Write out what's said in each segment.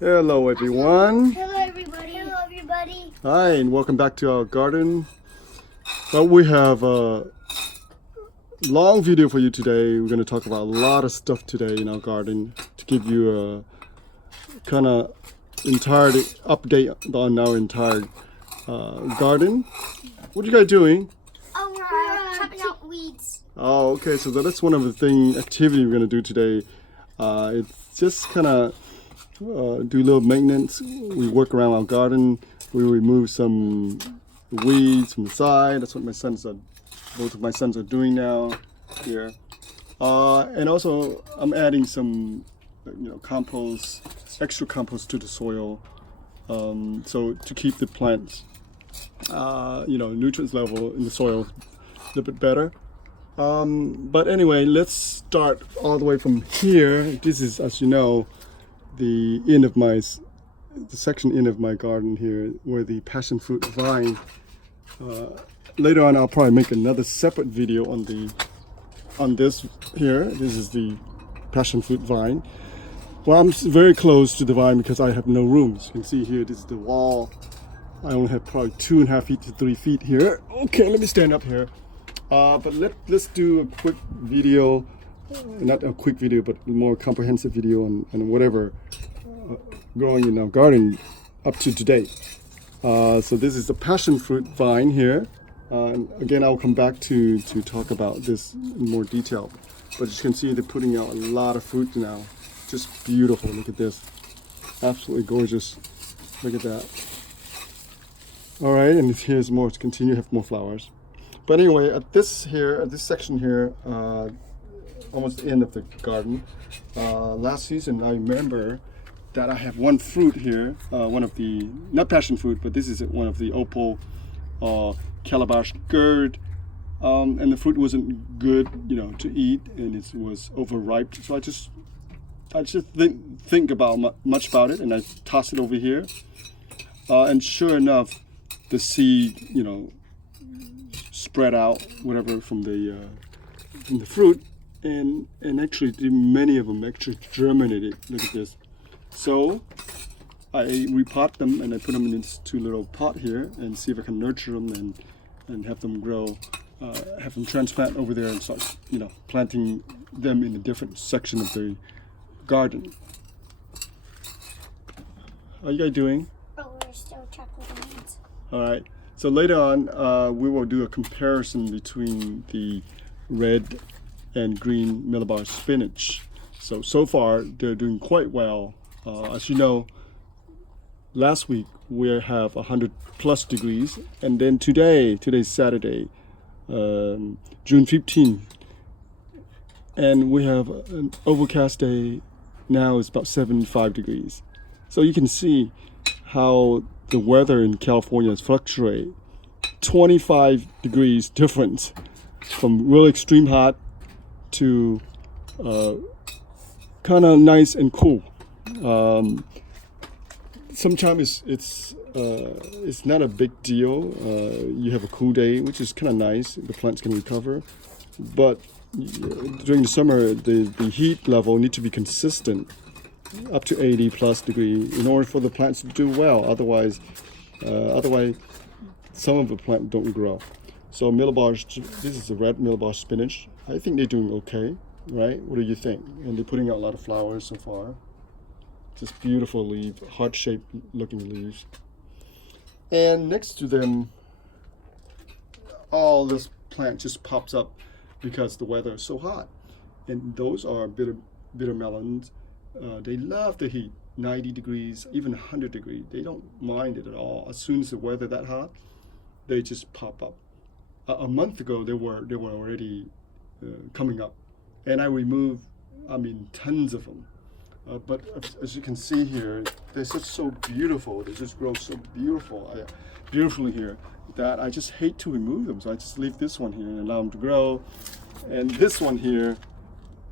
Hello everyone. Hello everybody. Hello everybody. Hi, and welcome back to our garden. Well, we have a long video for you today. We're going to talk about a lot of stuff today in our garden to give you a kind of entire update on our entire garden. What are you guys doing? Oh, we're chopping out weeds. Oh, okay. So that's one of the activity we're going to do today. It's just kind of do a little maintenance. We work around our garden. We remove some weeds from the side. That's what both of my sons are doing now here. And also I'm adding some, compost, extra compost to the soil. So to keep the plants, nutrients level in the soil a little bit better. But anyway, let's start all the way from here. This is, as you know, the section end of my garden here, where the passion fruit vine. Later on, I'll probably make another separate video on this here. This is the passion fruit vine. Well, I'm very close to the vine because I have no room. As you can see here, this is the wall. I only have probably 2.5 feet to 3 feet here. Okay, let me stand up here. But let's do a quick video. Not a quick video, but a more comprehensive video on whatever growing in our garden up to today. So this is the passion fruit vine here. Again, I'll come back to talk about this in more detail. But as you can see, they're putting out a lot of fruit now. Just beautiful. Look at this. Absolutely gorgeous. Look at that. All right, and here's more to continue, have more flowers. But anyway, at this section here, almost the end of the garden. Last season, I remember that I have one fruit here, one of the, not passion fruit, but this is one of the opal calabash gourd, and the fruit wasn't good, to eat, and it was overripe. So I just didn't think much about it, and I tossed it over here. And sure enough, the seed, spread out, whatever, from the fruit. And actually, many of them actually germinated. Look at this. So I repot them and I put them in this 2 little pot here and see if I can nurture them and have them grow, have them transplant over there and start, planting them in a different section of the garden. How are you guys doing? Oh, we're still chopping the weeds. All right. So later on, we will do a comparison between the red and green millibar spinach. So far they're doing quite well. As you know, last week we have 100 plus degrees, and then today's Saturday, June 15th, and we have an overcast day. Now it's about 75 degrees. So you can see how the weather in California has fluctuated. 25 degrees difference from real extreme hot to kind of nice and cool. Sometimes it's not a big deal. You have a cool day, which is kind of nice. The plants can recover, but during the summer, the heat level need to be consistent, up to 80 plus degree, in order for the plants to do well. Otherwise, some of the plants don't grow. So this is the red millibar spinach. I think they're doing okay, right? What do you think? And they're putting out a lot of flowers so far. Just beautiful leaves, heart-shaped looking leaves. And next to them, all this plant just pops up because the weather is so hot. And those are bitter melons. They love the heat, 90 degrees, even 100 degrees. They don't mind it at all. As soon as the weather that hot, they just pop up. A month ago, they were already coming up, and I removed, tons of them. But as you can see here, they're just so beautiful. They just grow so beautifully here that I just hate to remove them. So I just leave this one here and allow them to grow. And this one here,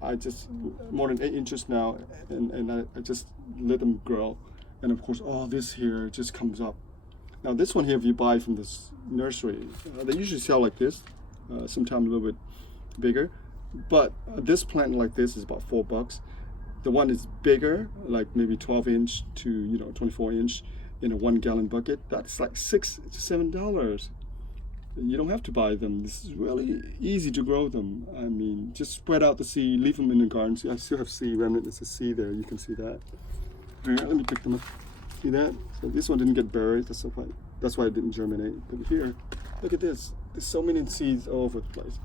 I just, more than 8 inches now, and I just let them grow. And of course, all this here just comes up. Now this one here, if you buy from this nursery, they usually sell like this, sometimes a little bit bigger. But this plant like this is about $4. the one is bigger, like maybe 12-inch to 24-inch in a 1-gallon bucket. That's like $6 to $7. You don't have to buy them. This is really easy to grow them. I mean, just spread out the seed, leave them in the garden. See, I still have seed remnant. There's a seed there. You can see that. Here, let me pick them up. See that? So this one didn't get buried. That's why it didn't germinate. But here, look at this. There's so many seeds all over the place.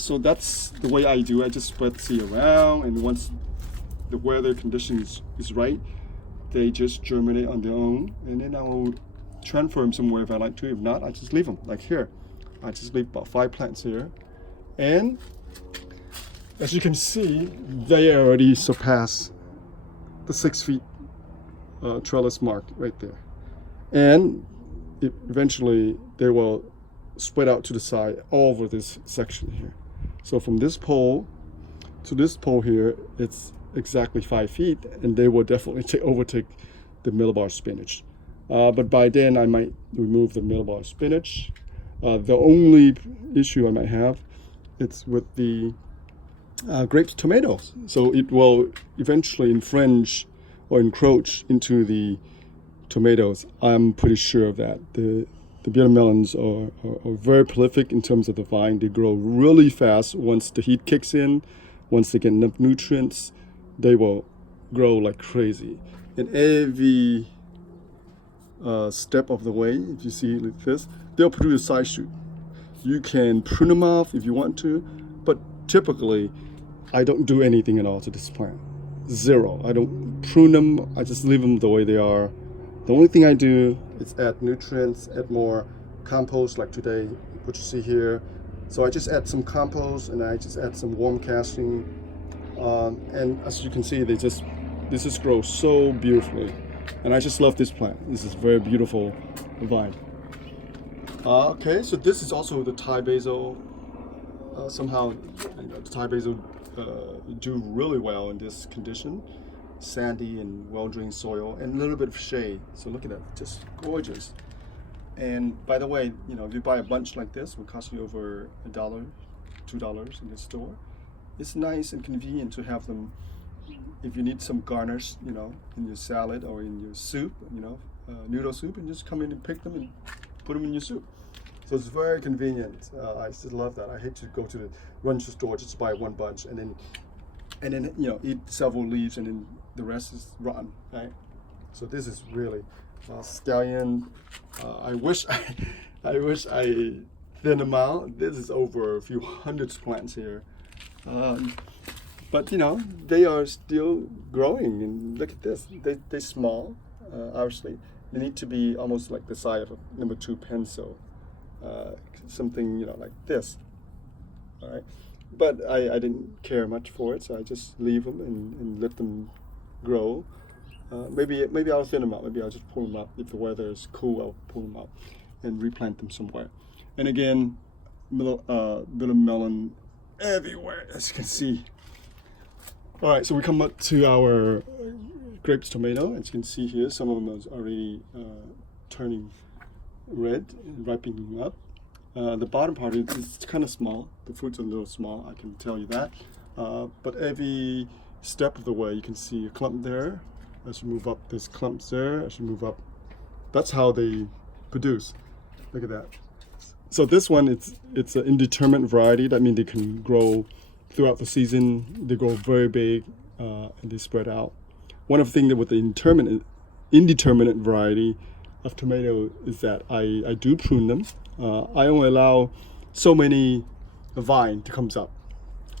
So that's the way I do. I just spread the seed around, and once the weather conditions is right, they just germinate on their own, and then I'll transfer them somewhere if I like to. If not, I just leave them. Like here, I just leave about 5 plants here, and as you can see, they already surpass the 6 feet trellis mark right there, and eventually they will spread out to the side all over this section here. So from this pole to this pole here, it's exactly 5 feet, and they will definitely overtake the millibar spinach. But by then I might remove the millibar spinach. The only issue I might have, it's with the grape tomatoes. So it will eventually infringe or encroach into the tomatoes. I'm pretty sure of that. The bearded melons are very prolific in terms of the vine. They grow really fast once the heat kicks in. Once they get enough nutrients, they will grow like crazy. And every step of the way, if you see like this, they'll produce a side shoot. You can prune them off if you want to, but typically I don't do anything at all to this plant. Zero. I don't prune them. I just leave them the way they are. The only thing I do is add nutrients, add more compost like today, what you see here. So I just add some compost, and I just add some warm casting. And as you can see, this just grows so beautifully. And I just love this plant. This is very beautiful vine. Okay, so this is also the Thai basil. Somehow, the Thai basil do really well in this condition. Sandy and well-drained soil and a little bit of shade. So look at that, just gorgeous. And by the way, if you buy a bunch like this, it will cost you over $1, $2 in the store. It's nice and convenient to have them if you need some garnish, in your salad or in your soup, noodle soup, and just come in and pick them and put them in your soup. So it's very convenient. I just love that. I hate to go to the run to the store just to buy one bunch and then eat several leaves and then the rest is rotten, right? So this is really scallion. I wish I thinned them out. This is over a few hundred plants here, but they are still growing. And look at this. They're small. Obviously, they need to be almost like the size of a number 2 pencil, something like this. All right. But I didn't care much for it, so I just leave them and let them grow. Maybe I'll thin them out. Maybe I'll just pull them up. If the weather is cool, I'll pull them up and replant them somewhere. And again, bearded melon everywhere, as you can see. All right, so we come up to our grapes tomato. As you can see here, some of them are already turning red and ripening up. The bottom part is kind of small. The fruits are a little small, I can tell you that. But every step of the way, you can see a clump there. As you move up, there's clumps there. As you move up, that's how they produce. Look at that. So this one, it's an indeterminate variety. That means they can grow throughout the season. They grow very big and they spread out. One of the things with the indeterminate variety of tomato is that I do prune them. I only allow so many vine to comes up,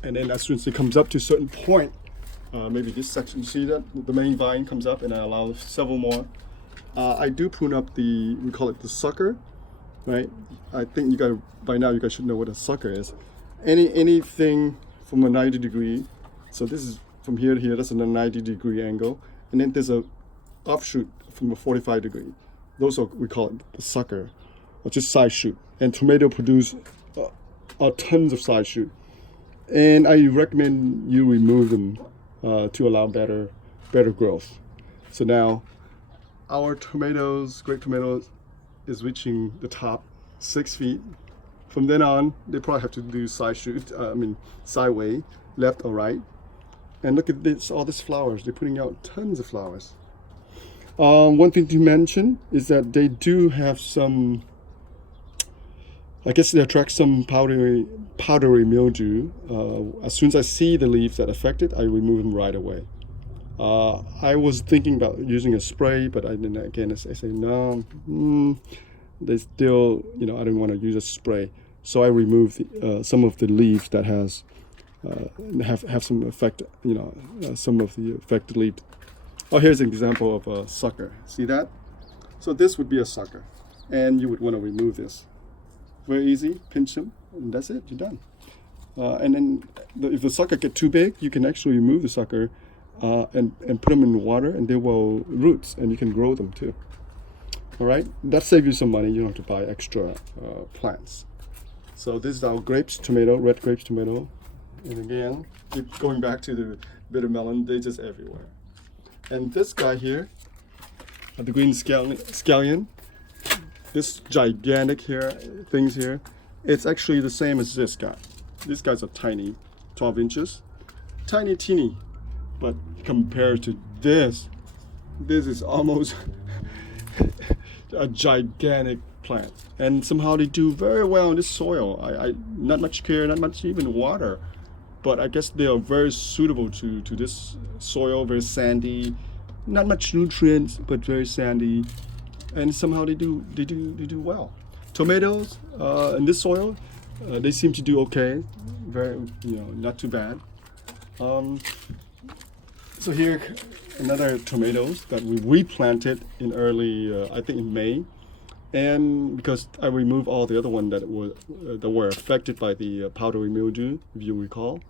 and then as soon as it comes up to a certain point, maybe this section, you see that the main vine comes up, and I allow several more. I do prune up we call it the sucker, right? I think by now you guys should know what a sucker is. Anything from a 90 degree. So this is from here to here. That's a 90 degree angle, and then there's a offshoot from a 45 degree. Those are, we call it the sucker, or just side shoot. And tomato produce tons of side shoot. And I recommend you remove them to allow better growth. So now our grape tomatoes, is reaching the top 6 feet. From then on, they probably have to do side shoot, sideway, left or right. And look at this, all these flowers. They're putting out tons of flowers. One thing to mention is that they do have some, I guess they attract some powdery mildew. As soon as I see the leaves that affected, I remove them right away. I was thinking about using a spray, but I say no. They still, I don't want to use a spray. So I remove some of the leaves that have some effect, some of the affected leaves. Oh, here's an example of a sucker. See that? So this would be a sucker, and you would want to remove this. Very easy. Pinch them, and that's it. You're done. And then if the sucker get too big, you can actually remove the sucker and put them in water, and they will roots, and you can grow them too. All right, that saves you some money. You don't have to buy extra plants. So this is our grapes tomato, red grapes tomato, and again, keep going back to the bitter melon. They're just everywhere. And this guy here, the green scallion, this gigantic things here, it's actually the same as this guy. These guys are tiny, 12 inches, tiny, teeny. But compared to this is almost a gigantic plant. And somehow they do very well in this soil. I not much care, not much even water. But I guess they are very suitable to this soil, very sandy, not much nutrients, but very sandy. And somehow they do well. Tomatoes in this soil, they seem to do okay. Very, not too bad. So here, another tomatoes that we replanted in early, I think in May, and because I removed all the other ones that were affected by the powdery mildew, if you recall.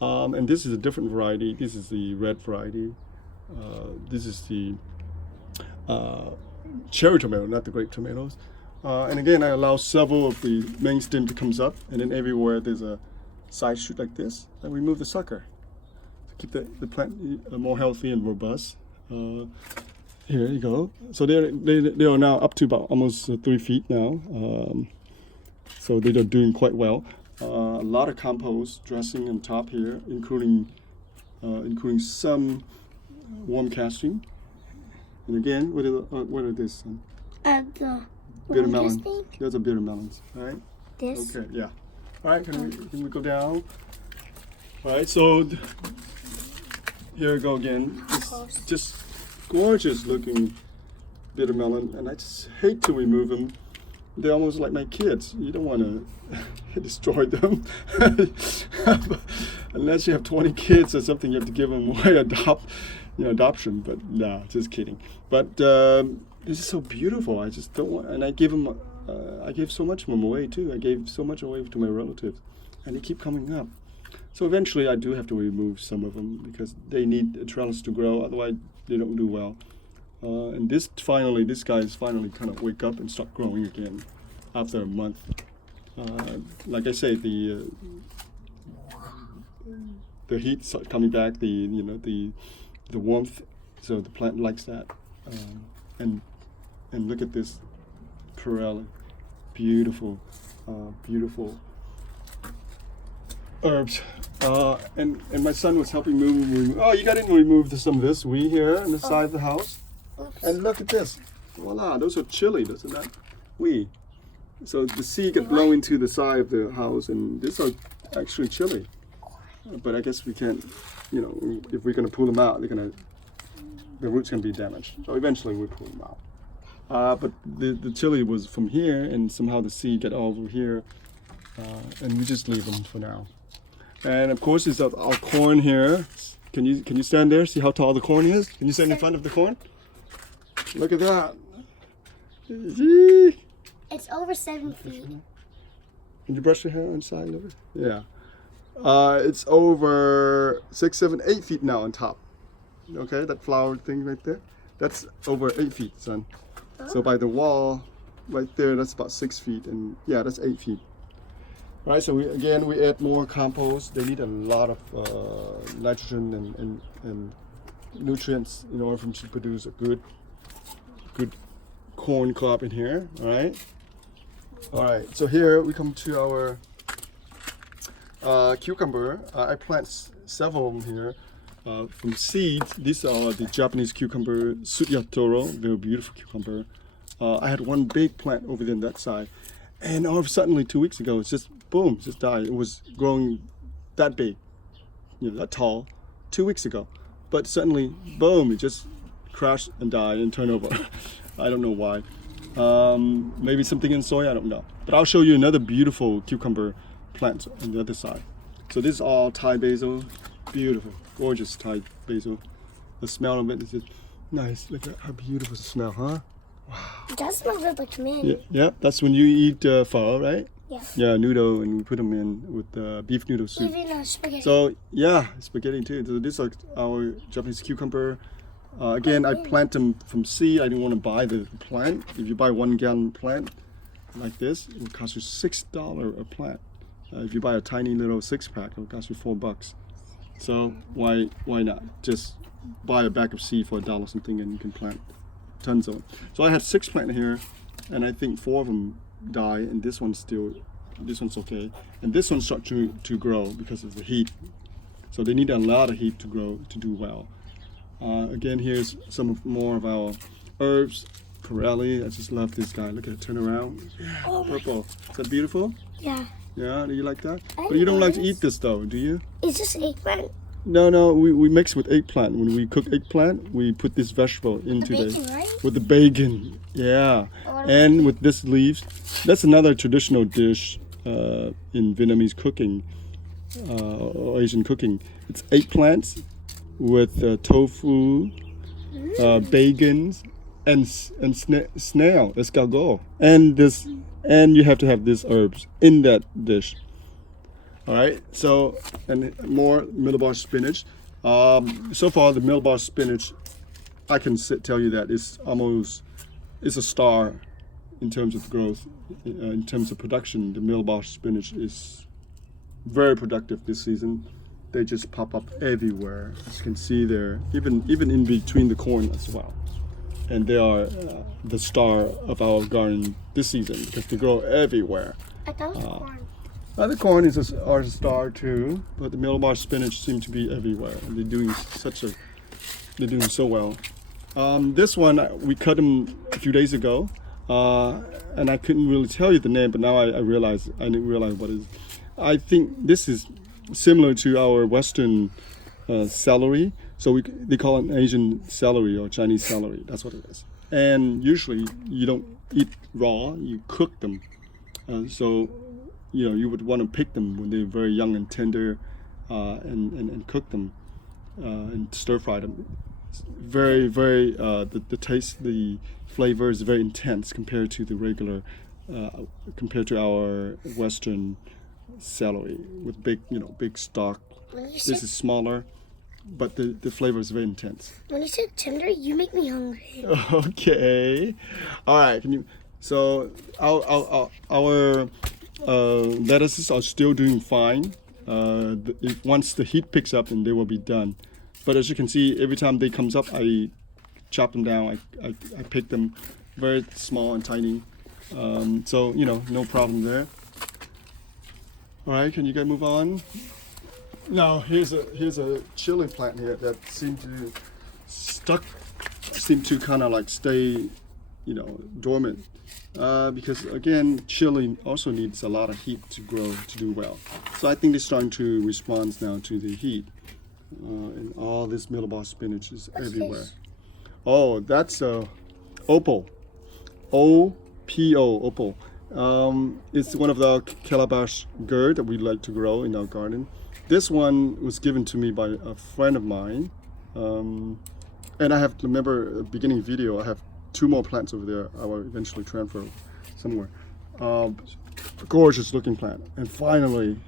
And this is a different variety. This is the red variety. This is the cherry tomato, not the grape tomatoes. And again, I allow several of the main stem to come up, and then everywhere there's a side shoot like this, I remove the sucker. Keep the plant more healthy and robust. Here you go. So they are now up to about almost 3 feet now. So they are doing quite well. A lot of compost dressing on top here, including some warm casting. And again, what are this? Bitter melon. Those are bitter melons. All right. This. Okay. Yeah. All right. Can we go down? All right. So. Here we go again. It's just gorgeous looking bitter melon, and I just hate to remove them. They're almost like my kids. You don't want to destroy them. Unless you have 20 kids or something, you have to give them away, adoption. But no, just kidding. But this is so beautiful. I just don't want, and I give them. I gave so much of them away too. I gave so much away to my relatives, and they keep coming up. So eventually I do have to remove some of them because they need a trellis to grow, otherwise they don't do well. And this guy is finally kind of wake up and start growing again after a month. Like I say, the heat's coming back, the warmth, so the plant likes that. And look at this perilla, beautiful herbs. And my son was helping remove. Oh, you got to remove some of this weed here on the side of the house. Oops. And look at this. Voila, those are chili, isn't that? Weed. So the seed get blown into the side of the house, and these are actually chili. But I guess we can't, if we're gonna pull them out, the roots can be damaged. So eventually we pull them out. But the chili was from here, and somehow the seed got over here, and we just leave them for now. And of course, it's our corn here. Can you stand there? See how tall the corn is? Can you stand in front of the corn? Look at that. It's over 7 feet. Can you brush your hair inside of it? Yeah. It's over 6, 7, 8 feet now on top. Okay, that flower thing right there. That's over 8 feet, son. So by the wall, right there, that's about 6 feet, and yeah, that's 8 feet. All right, so we add more compost. They need a lot of nitrogen and nutrients in order for them to produce a good corn crop in here. All right. So here we come to our cucumber. I plant several of them here. from seeds. These are the Japanese cucumber Suryatoro, very beautiful cucumber. I had one big plant over there on that side, and all of a sudden, 2 weeks ago, it's just boom, just died. It was growing that big, that tall, 2 weeks ago, but suddenly, boom, it just crashed and died and turned over. I don't know why. Maybe something in soil, I don't know. But I'll show you another beautiful cucumber plant on the other side. So this is all Thai basil, beautiful, gorgeous Thai basil. The smell of it is just nice. Look at how beautiful the smell, huh? It does smell good like mint. Yeah, that's when you eat pho, right? Yeah. Yeah, noodle, and we put them in with beef noodle soup. Even spaghetti. So yeah, spaghetti too. So these are our Japanese cucumber. Again, I plant them from seed. I didn't want to buy the plant. If you buy 1 gallon plant like this, it will cost you $6 a plant. If you buy a tiny little 6-pack, it will cost you $4. So why not just buy a bag of seed for $1 something, and you can plant tons of them. So I had 6 plants here, and I think 4 of them die, and this one's okay, and this one starts to grow because of the heat. So they need a lot of heat to grow to do well. Again, here's more of our herbs. Corelli, I just love this guy. Look at it, turn around. Oh Purple. Is that beautiful? Yeah. Yeah, do you like that? But you don't like to eat this though, do you? It's just eggplant. No, we mix with eggplant. When we cook eggplant, we put this vegetable into Bacon, right? with the bacon. Yeah, and with this leaves. That's another traditional dish in Vietnamese cooking or Asian cooking. It's eggplants with tofu, bacons, and snail, escargot, and you have to have these herbs in that dish. All right, so, and more middlebar spinach. So far, the middlebar spinach, I can tell you that it's a star in terms of growth, in terms of production. The middlebar spinach is very productive this season. They just pop up everywhere, as you can see there, even in between the corn as well. And they are the star of our garden this season because they grow everywhere. I thought it was corn. The corn is a star too, but the middlebar spinach seem to be everywhere, and they're doing so well. This one we cut them a few days ago, and I couldn't really tell you the name, but now I didn't realize what it is. I think this is similar to our Western celery, so they call it Asian celery or Chinese celery. That's what it is. And usually you don't eat raw; you cook them. So you would want to pick them when they're very young and tender, and cook them and stir fry them. It's very, very the taste, the flavor is very intense compared to the regular, compared to our Western celery with big stalk. This is smaller, but the flavor is very intense. When you said tender, you make me hungry. Okay, all right. So our lettuces are still doing fine. Once the heat picks up, then they will be done. But as you can see, every time they comes up, I chop them down. I pick them very small and tiny. So no problem there. All right, can you guys move on? Now here's a chili plant here that seem to kind of like stay, dormant. Because again, chili also needs a lot of heat to grow to do well. So I think they're starting to respond now to the heat. And all this middlebar spinach is everywhere. Oh, that's opal. O-P-O, opal. It's one of the calabash gourd that we like to grow in our garden. This one was given to me by a friend of mine. And I have to remember beginning video, I have 2 more plants over there. I will eventually transfer somewhere. Gorgeous looking plant. And finally,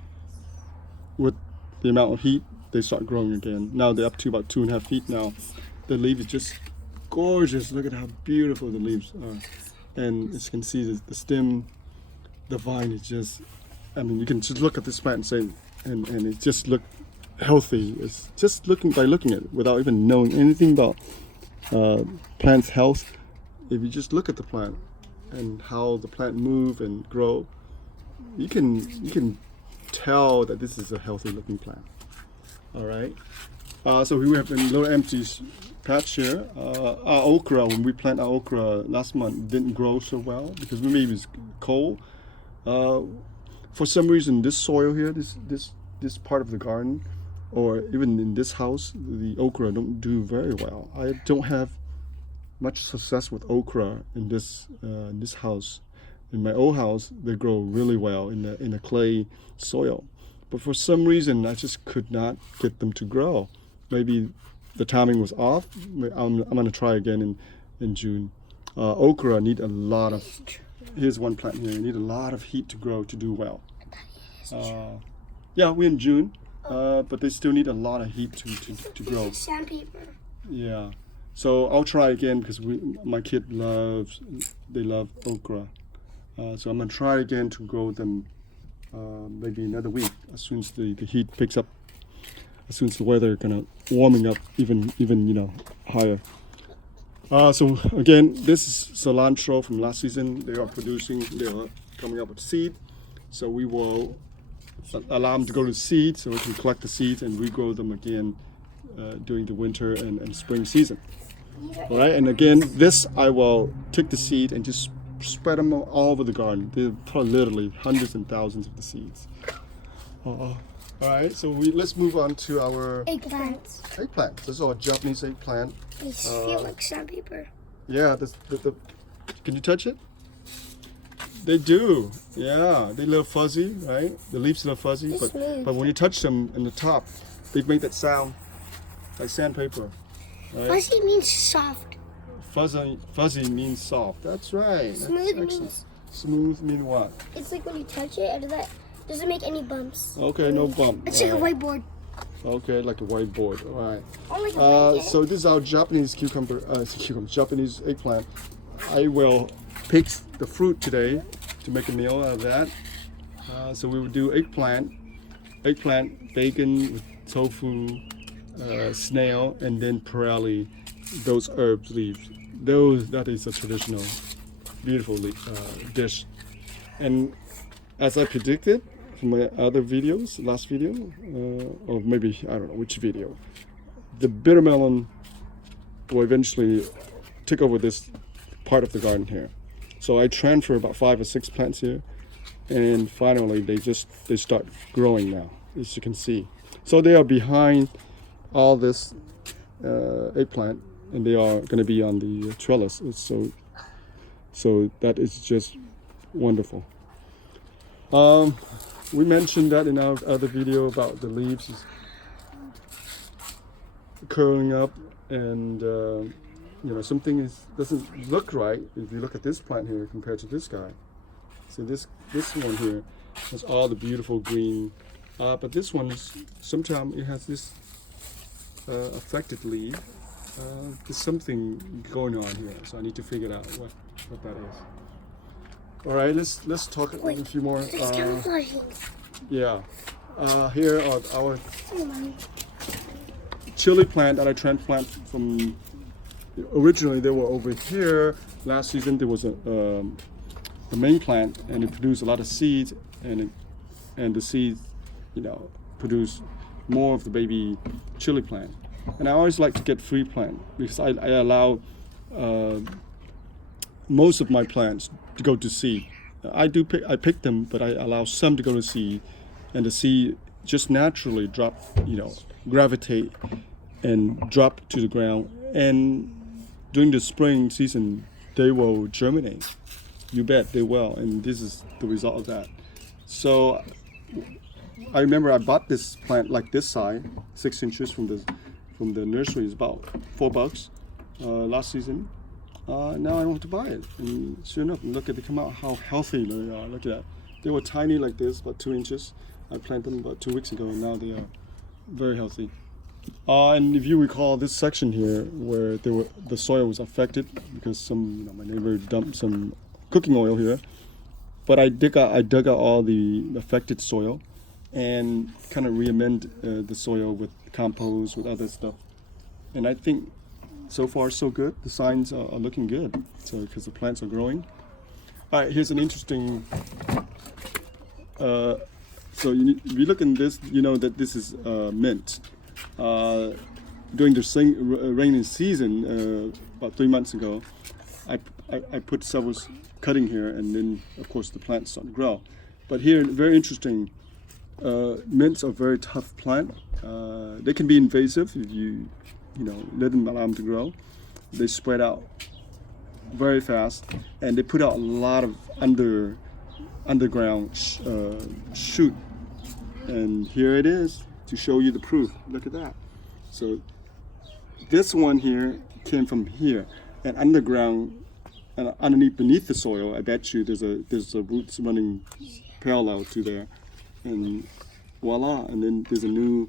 with the amount of heat, they start growing again. Now they're up to about 2.5 feet now. The leaf is just gorgeous. Look at how beautiful the leaves are. And as you can see, the stem, the vine is just, you can just look at this plant and say, and it just look healthy. It's just by looking at it without even knowing anything about plant's health. If you just look at the plant and how the plant move and grow, you can tell that this is a healthy looking plant. All right. So we have a little empty patch here. Our okra, when we plant our okra last month, didn't grow so well because maybe it was cold. For some reason, this soil here, this part of the garden, or even in this house, the okra don't do very well. I don't have much success with okra in this house. In my old house, they grow really well in the clay soil, but for some reason, I just could not get them to grow. Maybe the timing was off. I'm gonna try again in June. Okra need a lot of. Here's one plant here. Need a lot of heat to grow to do well. Yeah, we're in June, but they still need a lot of heat to grow. Sandpaper. Yeah, so I'll try again because my kid love okra. So I'm gonna try again to grow them maybe another week as soon as the heat picks up, as soon as the weather kind of warming up even higher. So again, this is cilantro from last season. They are coming up with seed. So we will allow them to go to seed so we can collect the seeds and regrow them again during the winter and spring season. All right, and again, this I will take the seed and just spread them all over the garden. There are probably literally hundreds and thousands of the seeds. All right, so let's move on to our Eggplants. eggplant. This is our Japanese eggplant. They feel like sandpaper. Yeah, can you touch it? They do. Yeah, they a little fuzzy, right? The leaves are a little fuzzy, It's smooth. but when you touch them in the top, they make that sound like sandpaper. Right? Fuzzy means soft. Fuzzy means soft. That's right. That's Smooth excellent. means Smooth mean what? it's like when you touch it, after that doesn't make any bumps. Okay, no bump. It's like a All right. whiteboard. Okay, like a whiteboard. All right. Or like a blanket. So this is our Japanese Japanese eggplant. I will pick the fruit today to make a meal out of that. So we will do eggplant, bacon with tofu, snail, and then perali, those herbs leaves. That is a traditional, beautiful dish. And as I predicted from my other videos, last video, or maybe I don't know which video, the bitter melon will eventually take over this part of the garden here. So I transfer about 5 or 6 plants here, and finally they start growing now, as you can see. So they are behind all this eggplant, and they are going to be on the trellis. So that is just wonderful. We mentioned that in our other video about the leaves curling up, and something doesn't look right if you look at this plant here compared to this guy. So this one here has all the beautiful green, but this one sometimes it has this affected leaf. There's something going on here, so I need to figure out what that is. All right, let's talk a few more. It's camouflaging. Yeah, here are our chili plant that I transplant from. Originally, they were over here. Last season, there was the main plant, and it produced a lot of seeds, and the seeds, produce more of the baby chili plant. And I always like to get free plant because I allow most of my plants to go to seed. I pick them, but I allow some to go to seed, and the seed just naturally gravitate and drop to the ground. And during the spring season, they will germinate. You bet they will, and this is the result of that. So I remember I bought this plant like this size, 6 inches from the nursery. It's about $4 last season. Now I don't have to buy it. And sure enough, look at they come out how healthy they are. Look at that. They were tiny like this, about 2 inches. I planted them about 2 weeks ago, and now they are very healthy. And if you recall this section here where the soil was affected because my neighbor dumped some cooking oil here, but I dug out all the affected soil and kind of re-amend the soil with compost, with other stuff. And I think so far so good. The signs are looking good. So because the plants are growing. All right, here's an interesting. So if you look in this, you know that this is mint. during the rainy season, about 3 months ago, I put several cutting here, and then of course the plants start to grow. But here, very interesting. Mints are very tough plant. They can be invasive if you let them allow them to grow. They spread out very fast, and they put out a lot of underground shoot. And here it is to show you the proof. Look at that. So this one here came from here, and underground, underneath beneath the soil. I bet you there's a roots running parallel to there, and voila. And then there's a new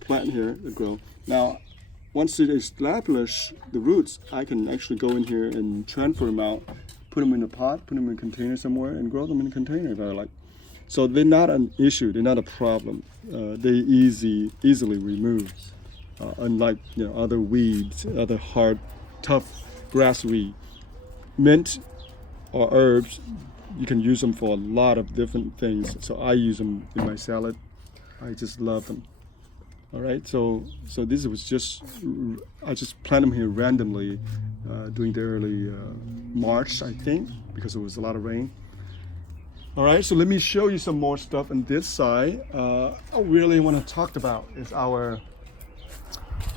plant here that grow. Now, once it establish the roots, I can actually go in here and transfer them out, put them in a pot, put them in a container somewhere, and grow them in a container if I like. So they're not an issue. They're not a problem. They easily remove. Unlike other weeds, other hard, tough grass weed. Mint or herbs, you can use them for a lot of different things. So I use them in my salad. I just love them. All right, so this was I just planted them here randomly during the early March, I think, because there was a lot of rain. All right, so let me show you some more stuff on this side. I really want to talk about is a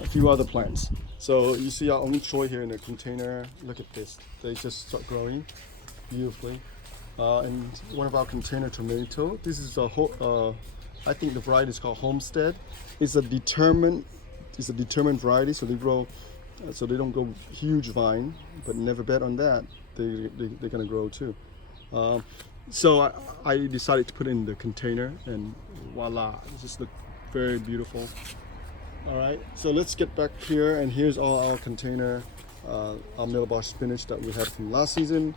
few other plants. So you see our own choy here in a container. Look at this. They just start growing beautifully. And one of our container tomato. This is I think the variety is called Homestead. It's a determined variety, so they grow, so they don't go huge vine, but never bet on that. They're gonna grow too. So I decided to put it in the container, and voila, it just looked very beautiful. All right, so let's get back here, and here's all our container, our millbar spinach that we had from last season.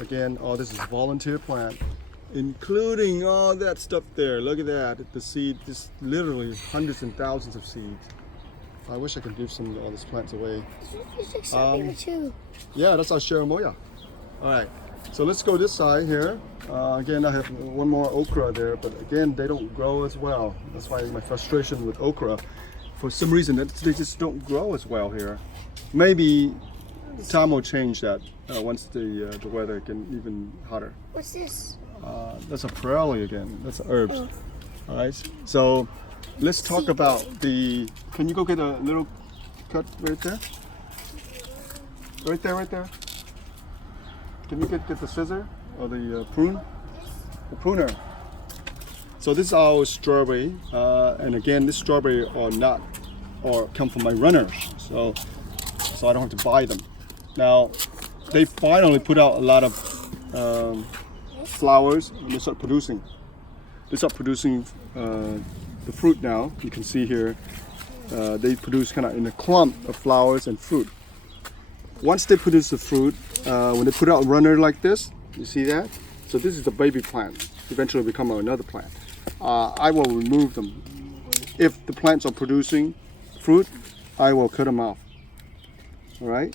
Again, all this is volunteer plant, including all that stuff there. Look at that, the seed, just literally hundreds and thousands of seeds. I wish I could give some of all these plants away. Too. Yeah, that's our cherimoya. All right, so let's go this side here. Again, I have one more okra there, but again, they don't grow as well. That's why my frustration with okra. For some reason, they just don't grow as well here. Maybe time will change that once the weather gets even hotter. What's this? That's a fertility again. That's herbs. Oh. All right. So let's talk about the. Can you go get a little cut right there? Right there. Can you get the scissor or the prune? The pruner. So this is our strawberry, and again, this strawberry come from my runners. So I don't have to buy them. Now they finally put out a lot of flowers, and they start producing. The fruit now. You can see here they produce kind of in a clump of flowers and fruit. Once they produce the fruit, when they put out a runner like this, you see that? So this is the baby plant. Eventually become another plant. I will remove them. If the plants are producing fruit, I will cut them off. All right?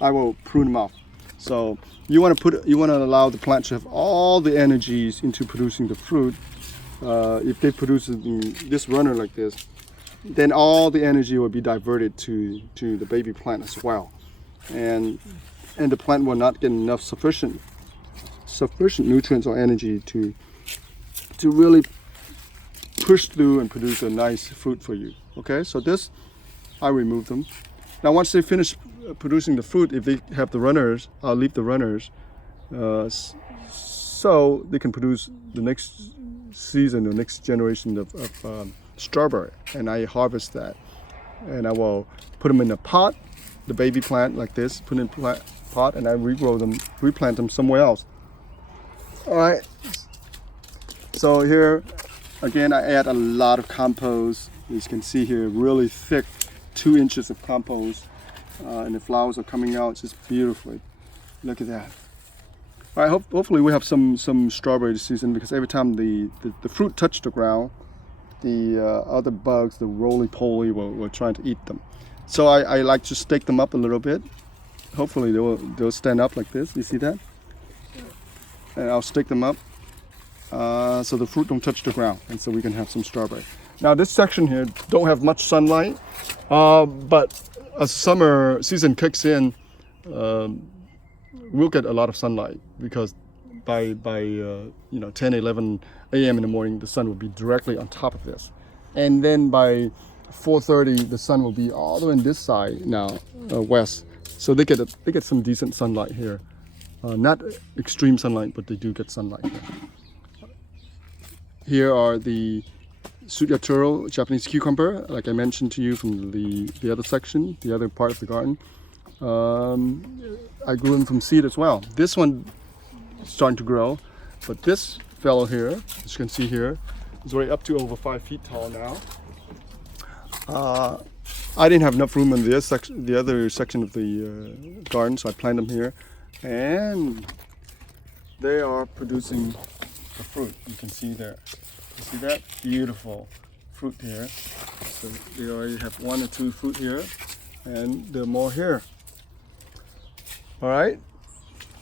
I will prune them off. So you want to allow the plant to have all the energies into producing the fruit. If they produce this runner like this, then all the energy will be diverted to the baby plant as well, and the plant will not get enough sufficient nutrients or energy to really push through and produce a nice fruit for you. Okay, so this I remove them. Now once they finish producing the fruit, if they have the runners, I'll leave the runners so they can produce the next season, the next generation of strawberry, and I harvest that, and I will put them in a pot, the baby plant like this, put in a pot, and I replant them somewhere else. All right, so here again I add a lot of compost. As you can see here, really thick 2 inches of compost, and the flowers are coming out just beautifully. Look at that. All right, hopefully we have some strawberry this season, because every time the fruit touch the ground, the other bugs, the roly-poly, were trying to eat them. So I like to stake them up a little bit. Hopefully they'll stand up like this. You see that? And I'll stake them up so the fruit don't touch the ground, and so we can have some strawberry. Now this section here don't have much sunlight, But as summer season kicks in, we'll get a lot of sunlight because by 10, 11 a.m. in the morning, the sun will be directly on top of this, and then by 4:30, the sun will be all the way on this side now, west. So they get some decent sunlight here. Not extreme sunlight, but they do get sunlight here. Here are the Sugyaturo Japanese cucumber, like I mentioned to you from the other section, the other part of the garden. I grew them from seed as well. This one is starting to grow, but this fellow here, as you can see here, is already up to over 5 feet tall now. I didn't have enough room in the other section of the garden, so I planted them here, and they are producing the fruit. You can see there. You see that? Beautiful fruit here. So they already have 1 or 2 fruit here, and there are more here. All right.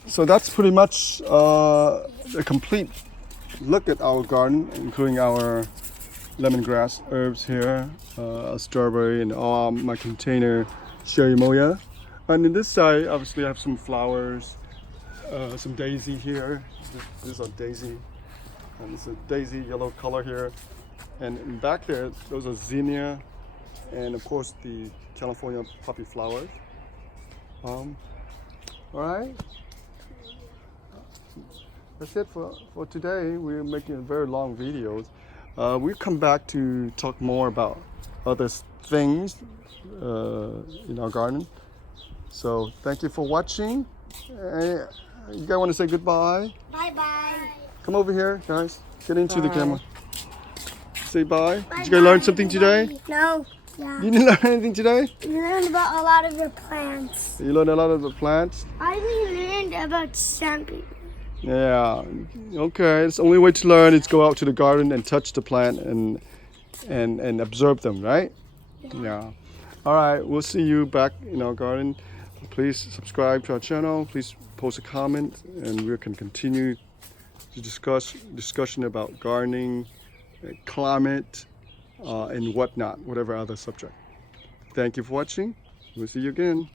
So that's pretty much a complete look at our garden, including our lemongrass herbs here, strawberry, and my container cherimoya. And in this side, obviously, I have some flowers, some daisy here. This is a daisy. And it's a daisy yellow color here. And in back there, those are zinnia, and of course the California poppy flowers. All right. That's it for today. We're making very long videos. We'll come back to talk more about other things in our garden. So thank you for watching. You guys want to say goodbye? Bye-bye. Come over here, guys. Get into the Bye. camera. Say bye. Did you guys learn something today? No. Yeah. You didn't learn anything today? You learned about a lot of your plants. You learned a lot of the plants? I learned about something. Yeah. Okay. It's the only way to learn is go out to the garden and touch the plant and observe them, right? Yeah. All right. We'll see you back in our garden. Please subscribe to our channel. Please post a comment, and we can continue to discussion about gardening, climate, and whatnot, whatever other subject. Thank you for watching. We'll see you again.